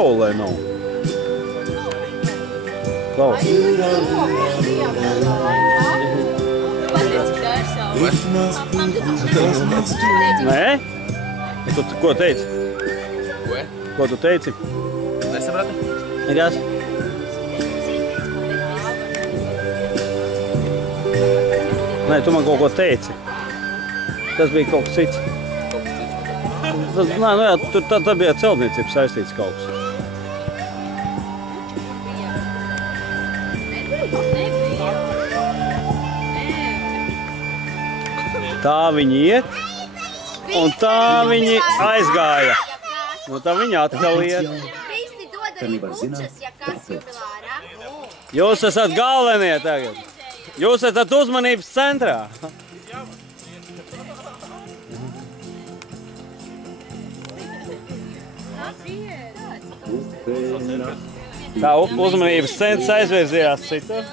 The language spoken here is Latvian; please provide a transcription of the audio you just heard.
Olē nav. Klaus. Nē? Tu ko teici? Ko? Ko tu teici? Nesaprati? Nekas? Nē, tu man kaut ko teici. Tas bija kaut kas cits. Nē, nu jā, tā bija celtniecības saistīts kaut kas. Tā viņi iet, un tā viņi aizgāja. Nu, tā viņi atkal iet. Jūs esat galvenie tagad. Jūs esat uzmanības centrā. Tā uzmanības centrs aizvirzījās citur.